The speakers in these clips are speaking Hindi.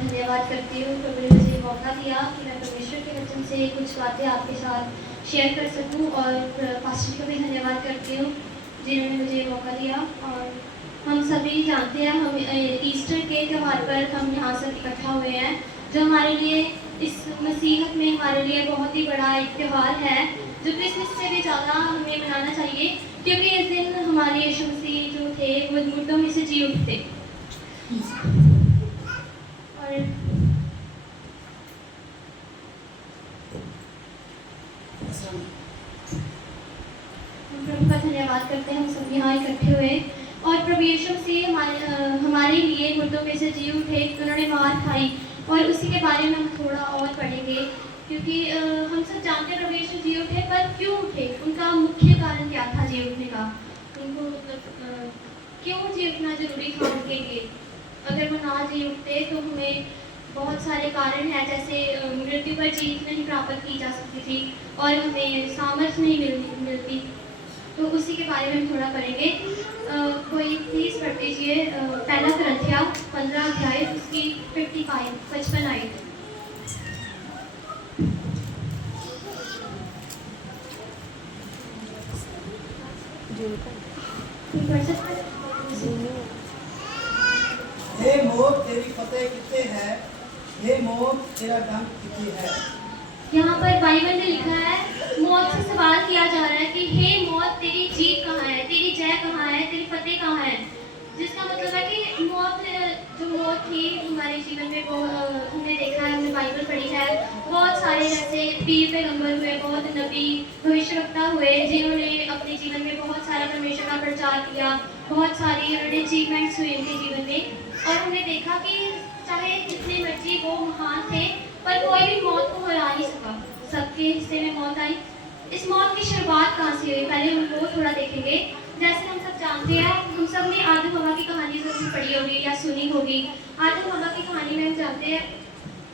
धन्यवाद करती हूँ कि मुझे मौका दिया कि मैं परमेश्वर के वचन से कुछ बातें आपके साथ शेयर कर सकूँ, और पास्टर को भी धन्यवाद करती हूँ जिन्होंने मुझे मौका दिया। और हम सभी जानते हैं, हम ईस्टर के त्यौहार पर हम यहाँ सब इकट्ठा हुए हैं, जो हमारे लिए इस मसीहत में हमारे लिए बहुत ही बड़ा एक त्यौहार है, जो क्रिसमस से भी ज़्यादा हमें मनाना चाहिए, क्योंकि इस दिन हमारे यीशु मसीह जो थे वो मुर्दों में से जी उठते। और हम प्रभु का धन्यवाद करते हैं, हम सब यहाँ इकट्ठे हुए और प्रभु यीशु मसीह हमारे लिए मुर्दों में से जी उठे, उन्होंने मार खाई, और उसी के बारे में हम थोड़ा और पढ़ेंगे, क्योंकि हम सब जानते हैं प्रभु यीशु जी उठे, पर क्यों उठे, उनका मुख्य कारण क्या था जी उठने का, उनको मतलब क्यों जी उठना जरूरी था उनके लिए। अगर वो ना जी उठते तो हमें बहुत सारे कारण हैं, जैसे मृत्यु पर जीत नहीं प्राप्त की जा सकती थी और हमें सामर्थ्य नहीं मिलती। तो उसी के बारे में हम थोड़ा पढ़ेंगे। कोई प्लीज़ पढ़ दीजिए पहला कुरिन्थियों 15 अध्याय उसकी 55 आयत। हे मौत तेरी फतेह कितने है, हे मौत तेरा डंक कितने है। यहाँ पर बाइबल में लिखा है, मौत से सवाल किया जा रहा है कि हे मौत तेरी जीत कहाँ है, तेरी जय कहाँ है, तेरी फतेह कहाँ है। जिसका मतलब है कि मौत जो मौत थी हमारे जीवन में, वो हमने देखा है, हमने बाइबल पढ़ी है, बहुत सारे जैसे पीर पैगंबर हुए, बहुत नबी भविष्यवक्ता हुए, जिन्होंने अपने जीवन में बहुत सारा परमेश्वर का प्रचार किया, बहुत सारी उन्होंने अचीवमेंट्स हुए उनके जीवन में। और हमने देखा कि चाहे जितने मर्जी वो महान थे, पर कोई भी मौत को हरा नहीं सका, सबके हिस्से में मौत आई। इस मौत की शुरुआत कहाँ से हुई, पहले हम वो थोड़ा देखेंगे। जैसे हम सब जानते हैं, हम सब ने आदम हवा की कहानी जरूर पढ़ी होगी या सुनी होगी। आदम हवा की कहानी में हम जानते हैं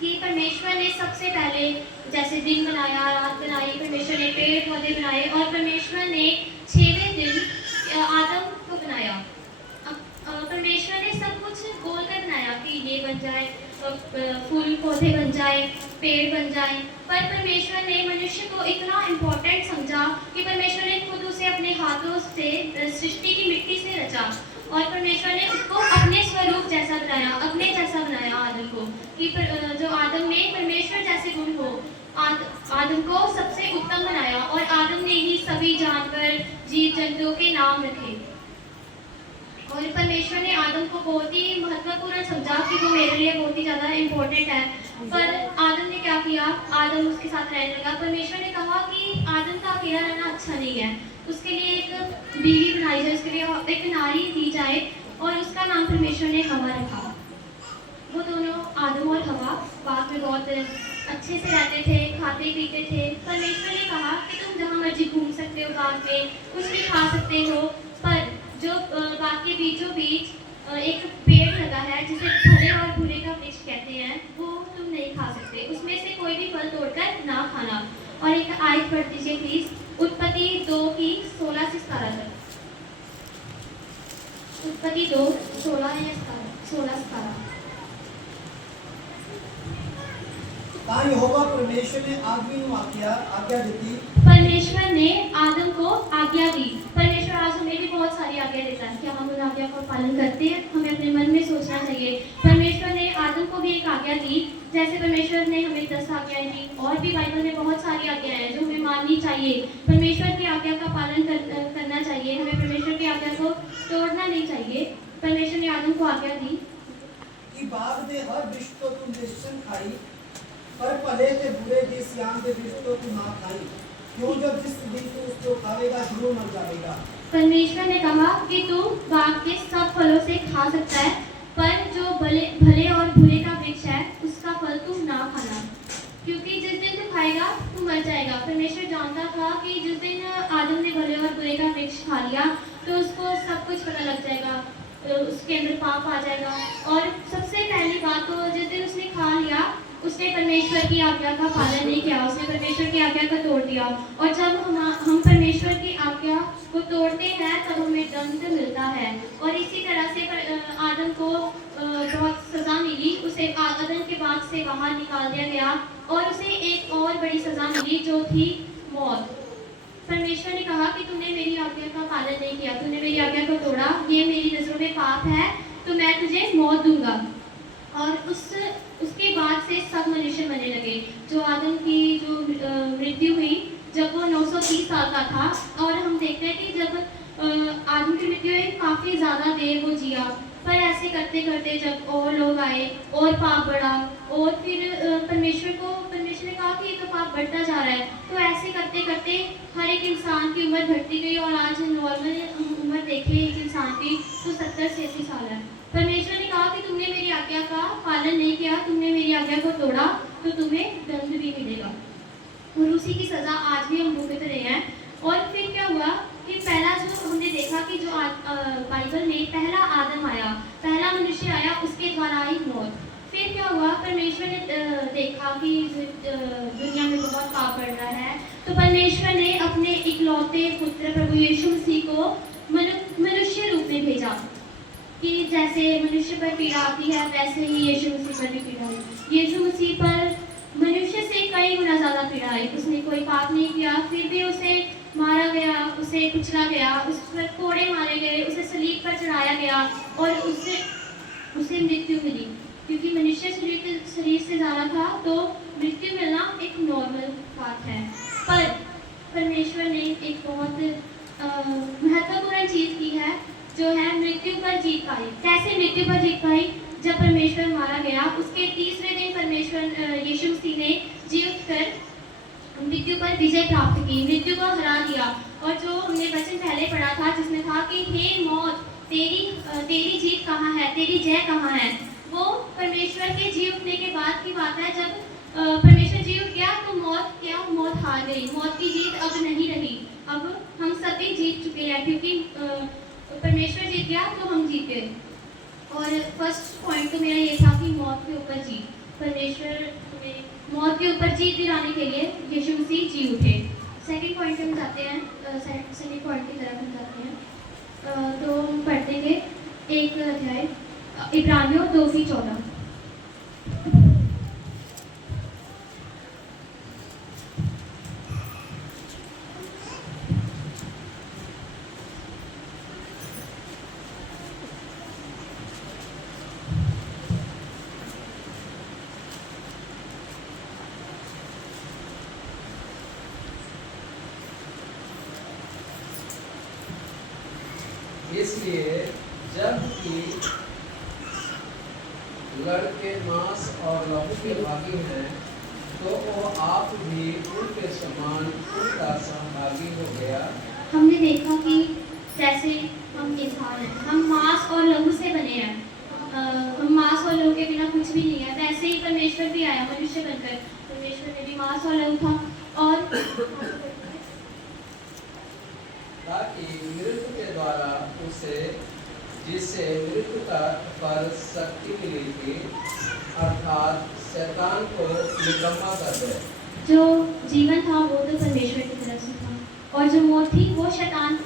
कि परमेश्वर ने सबसे पहले जैसे दिन बनाया, रात बनाई, परमेश्वर ने पेड़ पौधे बनाए, और परमेश्वर ने 6वें दिन आदम को बनाया। परमेश्वर ने सब कुछ बोल कर बनाया कि ये बन जाए, फूल पौधे बन जाए, पेड़ बन जाए, पर परमेश्वर ने मनुष्य को इतना इम्पोर्टेंट समझा कि परमेश्वर ने खुद उसे अपने हाथों से सृष्टि की मिट्टी से रचा, और परमेश्वर ने उसको अपने स्वरूप जैसा बनाया, अपने जैसा बनाया आदम को, कि जो आदम में परमेश्वर जैसे गुण हो। आदम को सबसे उत्तम बनाया, और आदम ने ही सभी जानवर जीव जंतुओं के नाम रखे। और परमेश्वर ने आदम को बहुत ही महत्वपूर्ण समझा कि वो मेरे लिए बहुत ही ज़्यादा इम्पोर्टेंट है। पर आदम ने क्या किया, आदम उसके साथ रहने लगा। परमेश्वर ने कहा कि आदम का अकेला रहना अच्छा नहीं है, उसके लिए एक बीवी बनाई जाए, उसके लिए एक नारी दी जाए, और उसका नाम परमेश्वर ने हवा रखा। वो दोनों आदम और हवा बाग में बहुत अच्छे से रहते थे, खाते पीते थे। परमेश्वर ने कहा कि तुम जहाँ मर्जी घूम सकते हो, बाग में कुछ भी खा सकते हो, पर जो बाग के बीचों बीच एक पेड़ लगा है जिसे भले और बुरे का वृक्ष कहते हैं, वो तुम नहीं खा सकते, उसमें से कोई भी फल तोड़कर ना खाना। और एक आयत पढ़ दीजिए प्लीज, उत्पत्ति 2 की 16 से 17 तक। उत्पत्ति 2 16 या 17। यहोवा परमेश्वर ने आज्ञा दी। परमेश्वर ने आदम को आज्ञा दी। परमेश्वर आज हमें भी बहुत सारी आज्ञा देता है, क्या हम उन आज्ञा का पालन करते हैं? हमें अपने मन में सोचना चाहिए। परमेश्वर ने आदम को भी एक आज्ञा दी, जैसे परमेश्वर ने हमें 10 आज्ञाएं दी, और भी बाइबल में बहुत सारी आज्ञाएं हैं जो हमें माननी चाहिए। परमेश्वर की आज्ञा का पालन करना चाहिए, हमें परमेश्वर की आज्ञा को तोड़ना नहीं चाहिए। परमेश्वर ने आदम को आज्ञा दी कि बाग दे हर वृक्ष को तुम निश्चय खाई, पर भले ते बुरे दे सियाम दे वृक्ष को तुम ना खाई, क्यों जब जिस दिन तू उसको खाएगा जरूर मर जाएगा। परमेश्वर ने कहा कि तू बाग के सब फलों से खा सकता है, पर जो भले और बुरे का वृक्ष है उसका फल तू ना खाना, क्योंकि जिस दिन तू खाएगा तू मर जाएगा। परमेश्वर जानता था कि जिस दिन आदम ने भले और बुरे का वृक्ष खा लिया तो उसको सब कुछ पता लग जाएगा, उसके अंदर पाप आ जाएगा। और सबसे पहली बात तो जिस दिन उसने खा लिया, उसने परमेश्वर की आज्ञा का पालन नहीं किया, उसने परमेश्वर की आज्ञा को तोड़ दिया। और जब हम परमेश्वर की आज्ञा को तोड़ते हैं तब हमें दंड मिलता है। और इसी तरह से आदम को बहुत सज़ा मिली, उस उसे अदन के बाग से बाहर निकाल दिया गया और उसे एक और बड़ी सजा मिली जो थी मौत। परमेश्वर ने कहा कि तूने मेरी आज्ञा का पालन नहीं किया, तूने मेरी आज्ञा को तोड़ा, ये मेरी नजरों में पाप है, तो मैं तुझे मौत दूंगा। और उसके बाद से सब मनुष्य मरने लगे। जो आदम की जो मृत्यु हुई जब वो 930 साल का था, और हम देखते हैं कि जब आदम की मृत्यु हुई काफ़ी ज़्यादा देर वो जिया, पर ऐसे करते करते जब और लोग आए और पाप बढ़ा, और फिर परमेश्वर ने कहा कि ये तो पाप बढ़ता जा रहा है, तो ऐसे करते करते हर एक इंसान की उम्र बढ़ती गई, और आज नॉर्मल उम्र देखें एक इंसान की तो 70 से 80 साल है। परमेश्वर ने कहा कि तुमने मेरी आज्ञा का पालन नहीं किया, तुमने मेरी आज्ञा को तोड़ा, तो तुम्हें दंड भी मिलेगा। और उसी की सज़ा आज भी हम भुगत रहे हैं। और फिर क्या हुआ कि पहला जो हमने देखा कि जो बाइबल में पहला आदम आया, पहला मनुष्य आया, उसके द्वारा आई मौत। फिर क्या हुआ, परमेश्वर ने देखा कि दुनिया में बहुत पाप बढ़ रहा है, तो परमेश्वर ने अपने इकलौते पुत्र प्रभु यीशु मसीह को मनुष्य रूप में भेजा, कि जैसे मनुष्य पर पीड़ा आती है वैसे ही यीशु मसीह पर भी पीड़ा आई। यीशु मसीह पर मनुष्य से कई गुना ज़्यादा पीड़ा आई। उसने कोई पाप नहीं किया, फिर भी उसे मारा गया, उसे कुचला गया, उस पर कोड़े मारे गए, उसे सलीब पर चढ़ाया गया, और उसे मृत्यु मिली, क्योंकि मनुष्य शरीर से ज़्यादा था, तो मृत्यु मिलना एक नॉर्मल बात है। पर परमेश्वर ने एक बहुत महत्वपूर्ण चीज़ की है, जो है मृत्यु पर जीत पाई। कैसे मृत्यु पर जीत पाई? जब परमेश्वर मारा गया, उसके तीसरे दिन परमेश्वर यीशु मसीह ने जी उठकर मृत्यु पर विजय प्राप्त की, मृत्यु को हरा दिया। और जो हमने वचन पहले पढ़ा था जिसमें था कि हे मौत, तेरी जीत कहाँ है, तेरी जय कहाँ है, वो परमेश्वर के जी उठने के बाद की बात है। जब परमेश्वर जी उठ गया तो मौत हार गई, मौत की जीत अब नहीं रही। अब हम सभी जीत चुके हैं, क्योंकि परमेश्वर जीत गया तो हम जीत गए। और फर्स्ट पॉइंट तो मेरा ये था कि मौत के ऊपर जीत, परमेश्वर हमें मौत के ऊपर जीत दिलाने के लिए यीशु मसीह जी उठे। सेकंड पॉइंट हम जाते हैं, सेकंड पॉइंट की तरफ हम जाते हैं। तो हम पढ़ते हैं एक अध्याय इब्रानियों 2:14। इसलिए जबकि लड़के मांस और लहू के भागी हैं, तो वो आप भी उनके समान उनका सहभागी हो गया। हमने देखा कि जैसे हम इंसान हैं, हम मांस और लहू से बने हैं, हम मांस और लहू के बिना कुछ भी नहीं है। वैसे ही परमेश्वर भी आया मनुष्य बनकर, परमेश्वर में भी मांस और लहू था, और ताकि मृत्यु के द्वारा उसे, जिससे मृत्यु पर शक्ति मिली थी, अर्थात शैतान को निकम्मा कर दे। जो जीवन था वो तो परमेश्वर की तरफ से था, और जो मौत थी वो शैतान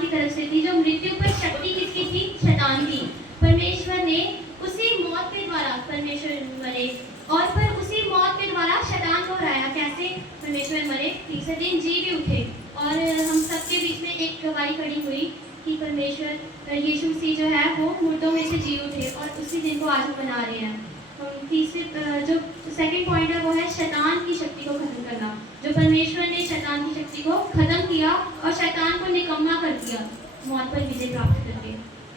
की तरफ से थी। जो मृत्यु पर शक्ति किसकी थी? शैतान की। परमेश्वर ने उसी मौत के द्वारा परमेश्वर मरे, और फिर उसी मौत के द्वारा शैतान को हराया। कैसे? परमेश्वर मरे, तीसरे दिन जी भी उठे, और हम सबके बीच में एक गवाही खड़ी हुई कि परमेश्वर यीशु मसीह जो है वो मुर्दों में से जी उठे, और उसी दिन को आज हम मना रहे हैं। तीसरे जो सेकंड पॉइंट है वो है शैतान की शक्ति को खत्म करना। जो परमेश्वर ने शैतान की शक्ति को खत्म किया और शैतान को निकम्मा कर दिया, मौत पर विजय प्राप्त करके।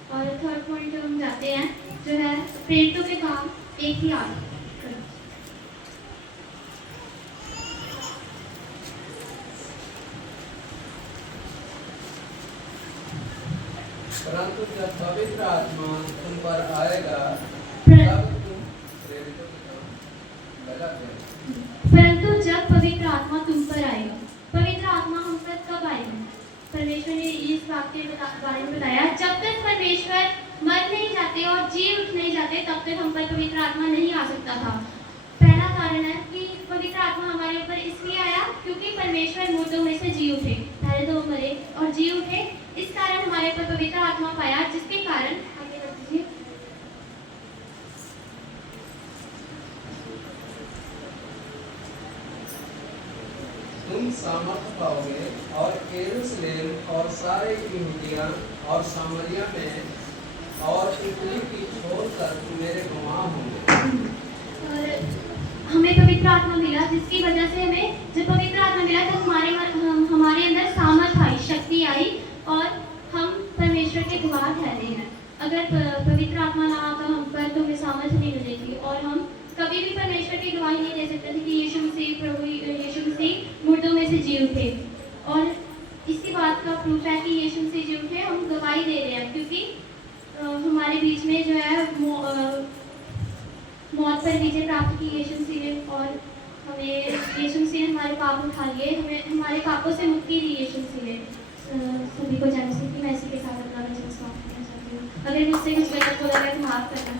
और थर्ड पॉइंट जो हम जाते हैं जो है प्रेरितों के काम 1:8। परंतु जब पवित्र आत्मा तुम पर आएगा, तब तुम प्रेरितों के काम लगाते हैं। परंतु जब पवित्र आत्मा तुम पर आएगा, पवित्र आत्मा हम पर कब आएगा? परमेश्वर ने इस बात के बारे में बताया, जब तक परमेश्वर मर नहीं जाते और जी उठ नहीं जाते तब तक हम पर पवित्र आत्मा नहीं आ सकता था। पहला कारण है कि पवित्र आत्मा हमारे ऊपर इसलिए आया क्योंकि परमेश्वर मुर्दों में से जी उठे। पहले तो मरे और जी उठे, इस कारण हमारे ऊपर पवित्र आत्मा पाया, जिसके कारण आगे बढ़ दीजिए। सामर्थ पाओगे और यरूशलेम और सारे यहूदिया और सामरिया में और इटली की छोर तक मेरे गवाह होंगे। और हमें पवित्र आत्मा मिला, जिसकी वजह से हमें जब पवित्र आत्मा मिला तो हमारे अंदर सामर्थ आई, शक्ति आई और हम परमेश्वर के गवाह ठहरे हैं। अगर पवित्र आत्मा ना आता हम पर तो हमें सामर्थ नहीं मिलेगी और हम कभी भी परमेश्वर की गवाही नहीं दे सकते थे कि यीशु मसीह प्रभु यीशु मसीह मुर्दों में से जी उठे। और इसी बात का प्रूफ है कि यीशु मसीह जी उठे, हम गवाही दे रहे हैं क्योंकि हमारे बीच में जो है मौत पर विजय प्राप्त की यीशु मसीह ने और हमें यीशु मसीह ने हमारे पाप उठा लिए, हमें हमारे पापों से मुक्ति दी यीशु मसीह ने। सभी को जय मसीह की। मैं इसी के साथ अपना वचन समाप्त करना चाहती हूँ। अगर मुझसे कुछ गलत बोला गया तो माफ करना।